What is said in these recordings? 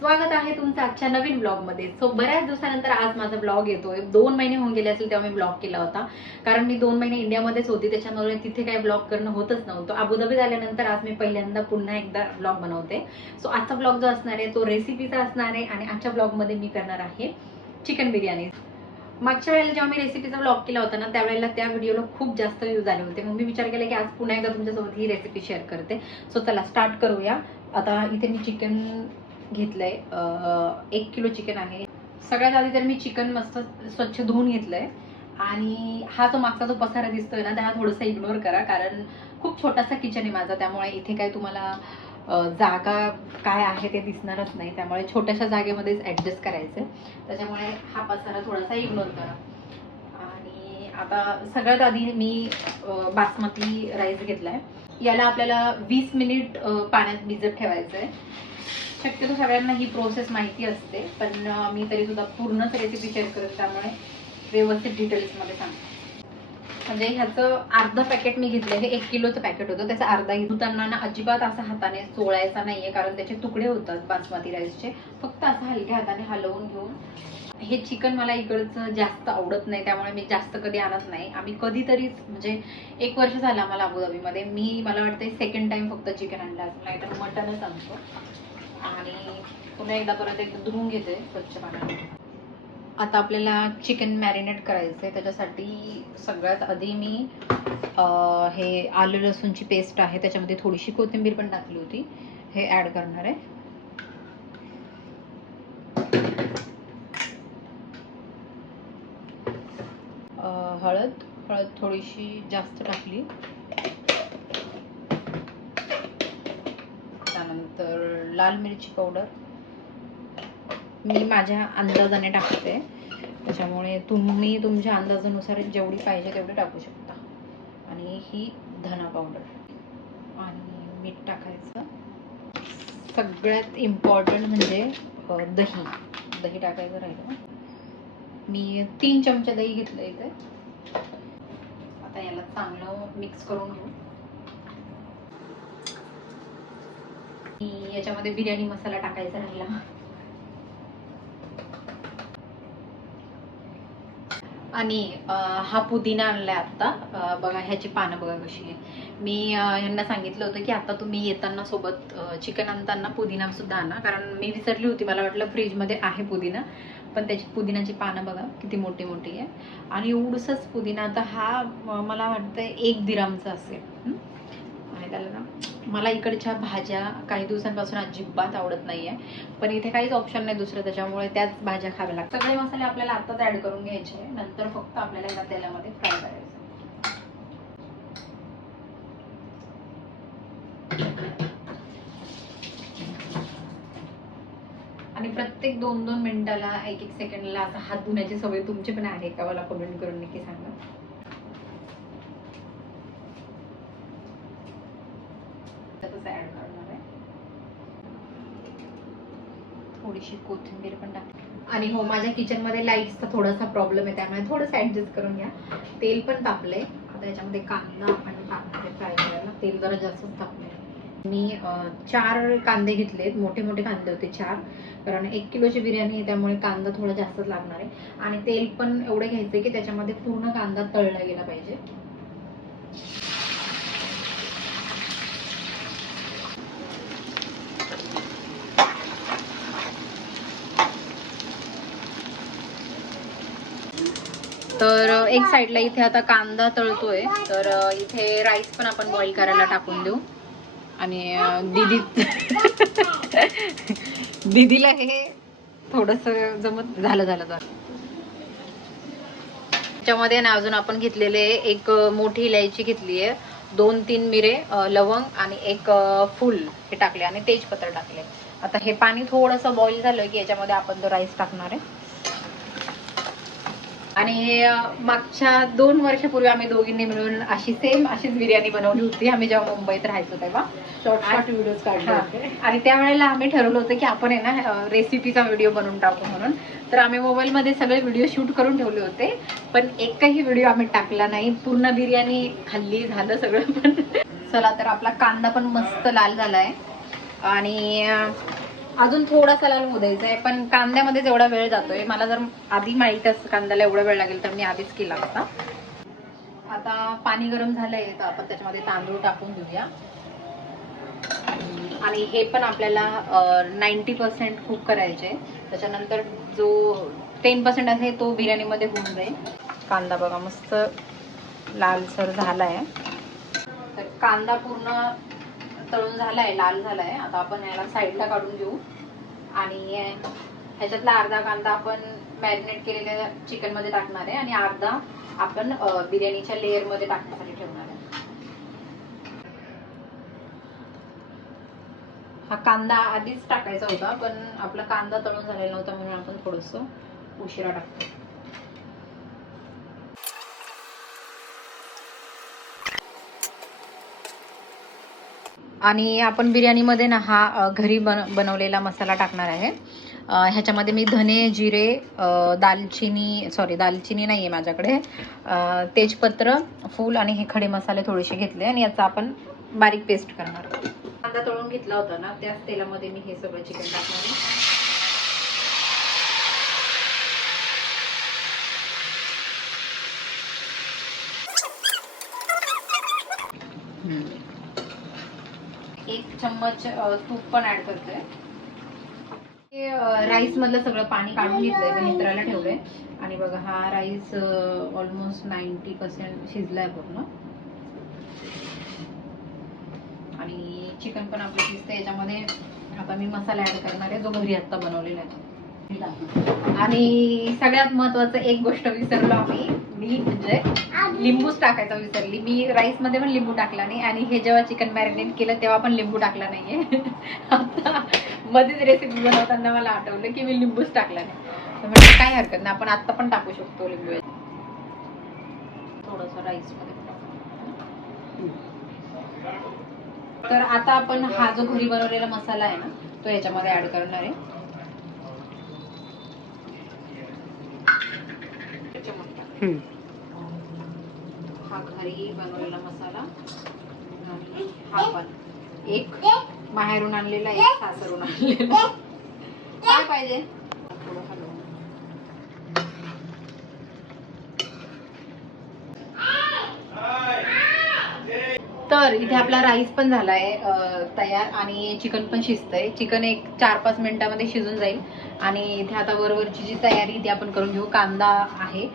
स्वागत आहे तुमचं आजच्या नवीन ब्लॉग मध्ये। सो बऱ्याच दिवसानंतर आज माझा ब्लॉग येतोय। 2 महिने होऊन गेले असेल तेव्हा मी ब्लॉग केला होता, कारण मी 2 महिने इंडियामध्येच होती, त्याच्यामुळे तिथे काही ब्लॉग करणं होतच नव्हतं। अबुधाबी झाल्यानंतर आज मी पहिल्यांदा पुन्हा एकदा ब्लॉग बनवते। सो आजचा ब्लॉग जो असणार आहे तो रेसिपीचा असणार आहे आणि आजच्या ब्लॉग मध्ये मी करणार आहे चिकन बिर्याणी। मागच्या वेळेला जेव्हा मी रेसिपीचा ब्लॉग केला होता ना, त्यावेळेला त्या व्हिडिओला खूप जास्त व्ह्यूज आले होते। मग मी विचार केला की आज पुन्हा एकदा तुमच्यासोबत ही रेसिपी शेअर करते। सो चला स्टार्ट करूया। आता इथे मी चिकन घेतलंय, 1 किलो चिकन आहे। सगळ्यात आधी तर मी चिकन मस्त स्वच्छ धुवून घेतलंय आणि हा जो मागचा जो पसारा दिसतोय ना, त्याला थोडंसं इग्नोर करा, कारण खूप छोटासा किचन आहे माझा, त्यामुळे इथे काय तुम्हाला जागा काय आहे ते दिसणारच नाही, त्यामुळे छोट्याशा जागेमध्येच ऍडजस्ट करायचं। त्याच्यामुळे हा पसारा थोडासा इग्नोर करा। आणि आता सगळ्यात आधी मी बासमती राईस घेतलाय। याला आपल्याला 20 मिनिट पाण्यात भिजत ठेवायचंय। शक्यतो सगळ्यांना ही प्रोसेस माहिती असते, पण मी तरी सुद्धा पूर्णच रेसिपी शेअर करते, त्यामुळे व्यवस्थित डिटेल्समध्ये सांगते। म्हणजे ह्याचं अर्धा पॅकेट मी घेतलं, हे 1 किलोचं पॅकेट होतं, त्याचा अर्धा घेताना ना अजिबात असा हाताने चोळायचा नाहीये, कारण त्याचे तुकडे होतात बासमती राईसचे। फक्त असं हलक्या हाताने हलवून घेऊन। हे चिकन मला इकडचं जास्त आवडत नाही, त्यामुळे मी जास्त कधी आणत नाही। आम्ही कधीतरीच, म्हणजे 1 वर्ष झालं आम्हाला अबुधाबीमध्ये, मला वाटतं सेकंड टाइम फक्त चिकन आणलं असेल, नाहीतर मटनच आणतो। आणि पुन्हा एकदा परत धुवून घेते स्वच्छ पाण्याने। आता आपल्याला चिकन मॅरिनेट करायचंय, त्याच्यासाठी सगळ्यात आधी मी हे आलं लसूणची पेस्ट आहे, त्याच्यामध्ये थोडीशी कोथिंबीर पण टाकली होती, हे ऍड करणार आहे। हळद थोडीशी जास्त टाकली, त्यानंतर लाल मिरची पावडर मी माझ्या अंदाजाने टाकते, त्याच्यामुळे तुम्ही तुमच्या अंदाजानुसार जेवढी पाहिजे तेवढी टाकू शकता। आणि ही धना पावडर आणि मीठ टाकायचं। सगळ्यात इम्पॉर्टंट म्हणजे दही टाकायचं राहिलं। मी 3 चमचे दही घेतलं इथे। आता याला चांगलं मिक्स करून घेऊ। याच्यामध्ये बिर्याणी मसाला टाकायचा राहिला, आणि हा पुदिना आणलाय आता। बघा ह्याची पानं बघा कशी आहे। मी यांना सांगितलं होतं की आता तुम्ही येताना सोबत चिकन आणताना पुदिना सुद्धा आणा, कारण मी विसरली होती, मला वाटलं फ्रीजमध्ये आहे पुदिना, पण त्याची पुदिनाची पानं बघा किती मोठी मोठी आहे। आणि एवढंसच पुदिना, आता हा मला वाटतंय 1 दिरामचा असेल। आणि त्याला ना, मला इकडच्या भाज्या काही दिवसांपासून अजिबात आवडत नाहीये, पण इथे काहीच ऑप्शन नाही दुसरं, त्याच्यामुळे त्याच भाज्या खाव्या लागतात। सगळे मसाले आपल्याला आत्ताच ऍड करून घ्यायचे, नंतर फक्त आपल्याला या तेलामध्ये फ्राय करायचं। आणि प्रत्येक 2-2 मिनिटाला 1-1 सेकंडला असा हात धुण्याची सवय तुमची पण आहे का, मला कमेंट करून नक्की सांगा। त्यातच ऍड करणार आहे थोडीशी कोथिंबीर पण टाकते। आणि हो, माझ्या किचन मध्ये लाईट्सचा थोडासा प्रॉब्लेम आहे, त्यामुळे थोडंसं ऍडजस्ट करून घ्या। तेल पण तापलंय, आता याच्यामध्ये कांदा आपण टाकते फ्राय करायला। तेल जरा जास्तच तापलंय। मी 4 कांदे घेतलेत, मोठे मोठे कांदे होते 4, कारण 1 किलोची बिर्याणी आहे, त्यामुळे कांदा थोडा जास्तच लागणार आहे। आणि तेल पण एवढं घ्यायचंय की त्याच्यामध्ये पूर्ण कांदा तळला गेला पाहिजे। तर एक साईडला इथे आता कांदा तळतोय, तर इथे राईस पण आपण बॉईल करायला टाकून देऊ। आणि दीदीला हे थोडस जमत झालं त्याच्यामध्ये ना अजून आपण घेतलेले एक मोठी इलायची घेतली आहे, 2-3 मिरे, लवंग आणि एक फूल हे टाकले, आणि तेजपत्ता टाकले। आता हे पाणी थोडंसं बॉईल झालं की याच्यामध्ये आपण तो राईस टाकणार आहे। आणि मागच्या 2 वर्षापूर्वी आम्ही दोघींनी मिळून अशीच बिर्याणी बनवली होती, आम्ही जेव्हा मुंबईत राहायचो तेव्हा। शॉर्ट व्हिडिओज काढले होते, आणि त्यावेळेला आम्ही ठरवलं होतं की आपण आहे ना रेसिपीचा व्हिडिओ बनवून टाकू म्हणून। तर आम्ही मोबाईलमध्ये सगळे व्हिडिओ शूट करून ठेवले होते, पण एकही व्हिडिओ आम्ही टाकला नाही। पूर्ण बिर्याणी खाल्ली, झालं सगळं पण। चला, तर आपला कांदा पण मस्त लाल झालाय, आणि अजून थोडासा लाल होऊ द्यायचा आहे, पण कांद्यामध्ये जेवढा वेळ जातोय, मला जर आधी माहित असतं कांद्याला एवढा वेळ लागेल तर मी आधीच केला असता. आता पाणी गरम झालंय तर आपण त्याच्यामध्ये तांदूळ टाकून घेऊया. आणि हे पण आपल्याला 90% कुक करायचे. त्याच्यानंतर जो 10% आहे तो बिर्याणीमध्ये होऊन जाईल. कांदा बघा मस्त लालसर झालाय. तर कांदा पूर्ण तळून झालाय, लाल झालाय. आता आपण याला साईडला काढून घेऊ आणि ह्याच्यातला अर्धा कांदा आपण मॅरिनेट केलेल्या चिकन मध्ये टाकणार आहे आणि अर्धा आपण बिर्याणीच्या लेअर मध्ये टाकण्यासाठी ठेवणार आहे. हा कांदा आधीच टाकायचा होता, पण आपला कांदा तळून झालेला नव्हता म्हणून आपण थोडंसं उशिरा टाकतो. आणि आपण बिर्याणीमध्ये ना हा घरी बनवलेला मसाला टाकणार आहे. ह्याच्यामध्ये मी धने, जिरे, दालचिनी नाही आहे माझ्याकडे, तेजपत्र, फूल आणि हे खडे मसाले थोडेसे घेतले आणि याचा आपण बारीक पेस्ट करणार. कांदा तळून घेतला होता ना, त्याच तेलामध्ये मी हे सगळं चिकन टाकणार आहे. एक चम्मच तूप पण ऍड करतोय. राईस मधलं सगळं पाणी काढून घेतलंय, मी नितरायला ठेवलंय. आणि बघा हा राईस ऑलमोस्ट 90% शिजलाय पूर्ण. आणि चिकन पण आपलं शिजतंय. याच्यामध्ये आता मी मसाला ऍड करणार आहे जो घरी आता बनवलेला आहे. आणि सगळ्यात महत्वाचं एक गोष्ट विसरलो मी म्हणजे लिंबूच टाकायचा विसरली. मी राईस मध्ये पण लिंबू टाकला नाही आणि हे जेव्हा चिकन मॅरिनेट केलं तेव्हा पण लिंबू टाकला नाहीये. आता मध्येच रेसिपी बनवताना मला आठवलं की मी लिंबूच टाकला नाही. तर म्हणजे काय हरकत नाही, आपण आता पण टाकू शकतो लिंबू. थोडंसं राईस मध्ये तर आता आपण हा जो घरी बनवलेला मसाला आहे ना तो याच्यामध्ये ऍड करणार आहे. हा घरी बनवलेला मसाला आणि हा पण एक बाहेरून आणलेला, एक सासरून आणलेला. काय पाहिजे तर इथे आपला राईस पण झालाय तयार आणि चिकन पण शिजतंय. चिकन एक 4-5 मिनिटांमध्ये शिजून जाईल. आणि इथे आता वरवरची जी तयारी ती आपण करून घेऊ. कांदा आहे,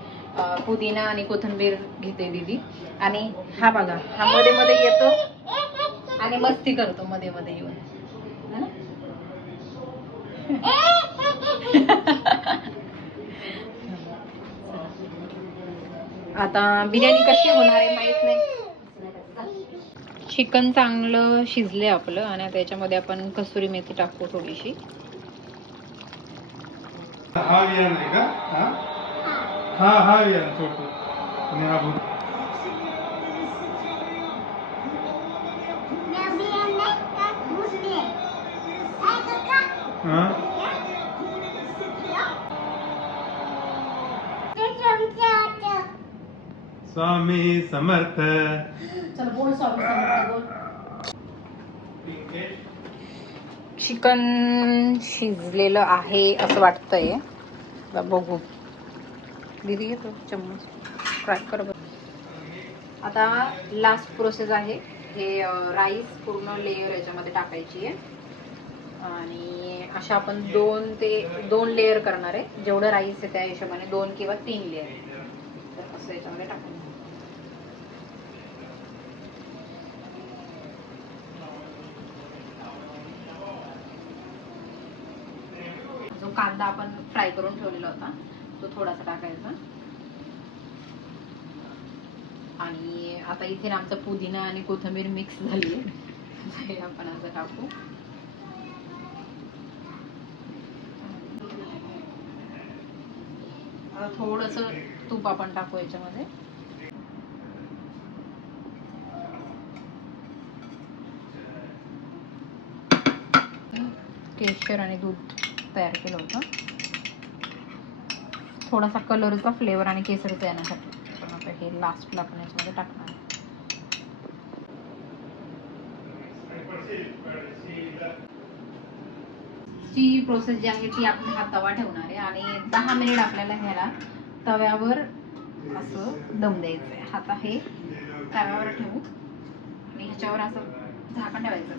पुदिना आणि कोथिंबीर घेते दीदी. आणि हा बघा हा मध्ये मध्ये येतो आणि मस्ती करतो मध्ये मध्ये येऊन. आता बिर्याणी कशी होणार आहे माहित नाही. चिकन चांगलं शिजले आपलं आणि त्याच्यामध्ये आपण कसुरी मेथी टाकू थोडीशी. हा वियान आहे का? हा वियान छोटू आणि हा भूत. स्वामी समर्थ. चल बोल स्वामी समर्थ बोल. चिकन शिजलेलं आहे असं वाटतंय. बघू दीदी घेतो चम्मच ट्राय कर बघ. आता लास्ट प्रोसेस आहे. हे राईस पूर्ण लेयर याच्यामध्ये टाकायची आहे आणि अशा आपण 2 लेयर करणार आहे. जेवढं राईस आहे त्या हिशोबाने 2 किंवा 3 लेयर तर असं याच्यामध्ये टाकायचं. जो कांदा आपण फ्राय करून ठेवलेला होता तो थोडासा टाकायचा. आणि आता इथे ना आमचा पुदिना आणि कोथिंबीर मिक्स झाली आहे, आपण असं टाकू. थोडस तूप आपण टाकू याच्यामध्ये. केशर आणि दूध तयार केलं होतं थोडासा कलरचा फ्लेवर आणि केसरचा येण्यासाठी. पण आता हे लास्टला आपण याच्यामध्ये टाकणार. नेक्स्टची प्रोसेस जी आहे ती आपण हा तवा ठेवणार आहे आणि 10 मिनिट आपल्याला ह्याला तव्यावर असं दम द्यायचं आहे. आता हे तव्यावर ठेवू आणि ह्याच्यावर असं झाकण ठेवायचं.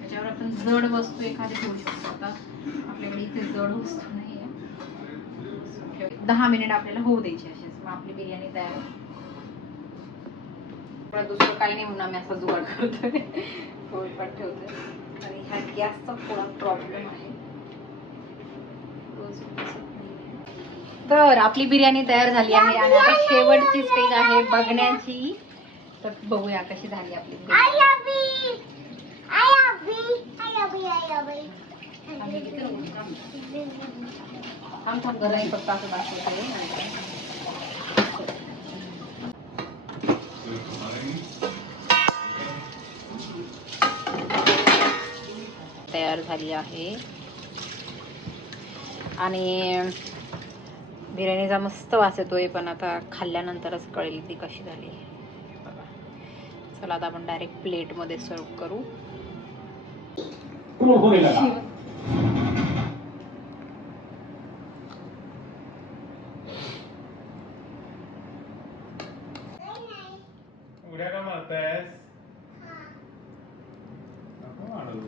त्याच्यावर आपण जड वस्तू एखादी ठेवू शकतो. आता आपल्याकडे इथे जड वस्तू नाही आहे. 10 मिनिट आपल्याला होऊ द्यायची अशीच. मग आपली बिर्याणी तयार आहे. दुसरं काही नाही म्हणून आम्ही असा जुगाड करतोय. पोळपाट ठेवतोय आणि ह्या गॅसचा थोडा प्रॉब्लेम आहे. तर आपली बिर्याणी तयार झाली आहे आणि आता शेवटची स्टेज आहे बघण्याची. तर बघूया कशी झाली आपली बिर्याणी. थांब गरम फक्त असं दाखवते. तयार झाली आहे आणि बिर्याणीचा मस्त वास येतोय, पण आता खाल्ल्यानंतरच कळेल ती कशी झाली. चला आता आपण डायरेक्ट प्लेटमध्ये सर्व करू. उड्या का मारतायस? नको मारू.